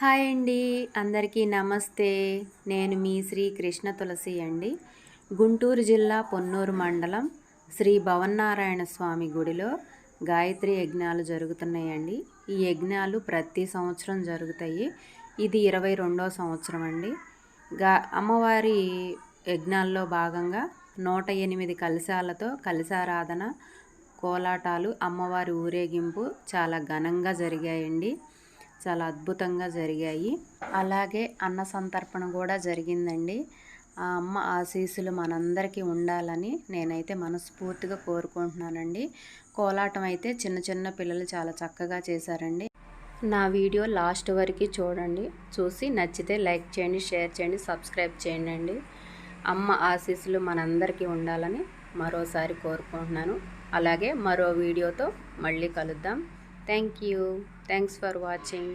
Hi అండి, అందరికీ నమస్తే. నేను మీ శ్రీ కృష్ణ తులసి అండి. గుంటూరు జిల్లా పొన్నూరు మండలం శ్రీ భవన్నారాయణ స్వామి గుడిలో గాయత్రి యజ్ఞాలు జరుగుతున్నాయండి. ఈ యజ్ఞాలు ప్రతి సంవత్సరం జరుగుతాయి. ఇది 22వ సంవత్సరం అండి. అమ్మవారి యజ్ఞాల్లో భాగంగా 108 కలశాలతో కలశారాధన, కోలాటాలు, అమ్మవారి ఊరేగింపు చాలా ఘనంగా జరిగాయండి. చాలా అద్భుతంగా జరిగాయి. అలాగే అన్న సంతర్పణ కూడా జరిగిందండి. ఆ అమ్మ ఆశీస్సులు మనందరికీ ఉండాలని నేనైతే మనస్ఫూర్తిగా కోరుకుంటున్నానండి. కోలాటం అయితే చిన్న చిన్న పిల్లలు చాలా చక్కగా చేశారండి. నా వీడియో లాస్ట్ వరకు చూడండి. చూసి నచ్చితే లైక్ చేయండి, షేర్ చేయండి, సబ్స్క్రైబ్ చేయండి. అమ్మ ఆశీస్సులు మనందరికీ ఉండాలని మరోసారి కోరుకుంటున్నాను. అలాగే మరో వీడియోతో మళ్ళీ కలుద్దాం. Thank you. Thanks for watching.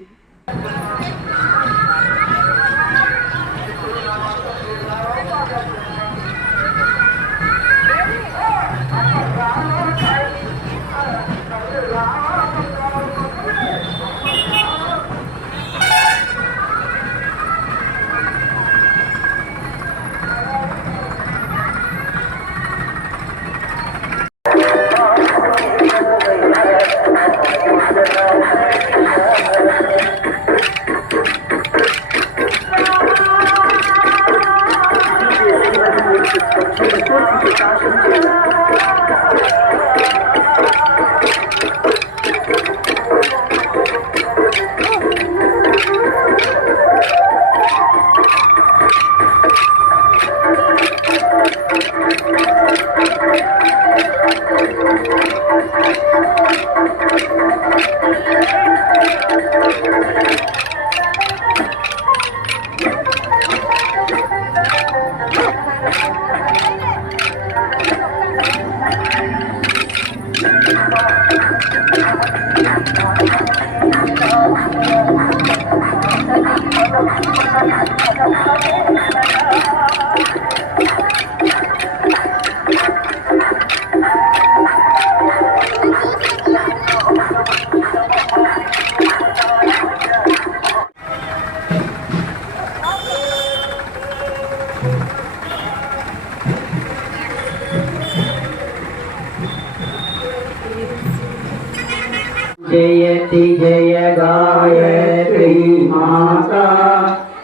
जयति जय गायत्री माता,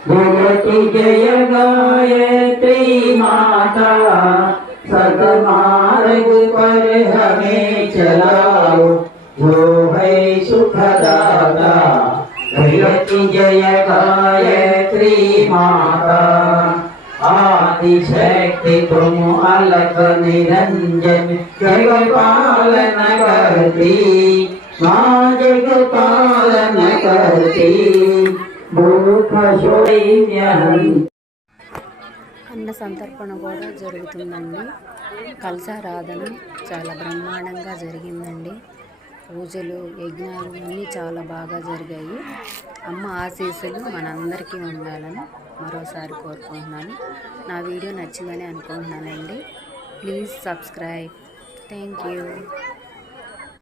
जयति जय गायत्री माता, सतमार्ग पर हमें चलाओ, जो है सुखदाता। जयति जय गायत्री माता, आदिशक्ति तुम अलग निरंजन, जग पालन करती, माँ जग पालन करती, भूख అన్న సంతర్పణ కూడా జరుగుతుందండి. కలశారాధన చాలా బ్రహ్మాండంగా జరిగిందండి. పూజలు, యజ్ఞాలు అన్నీ చాలా బాగా జరిగాయి. అమ్మ ఆశీస్సులు మనందరికీ ఉండాలని మరోసారి కోరుకుంటున్నాను. నా వీడియో నచ్చిందని అనుకుంటున్నానండి. Please subscribe. Thank you.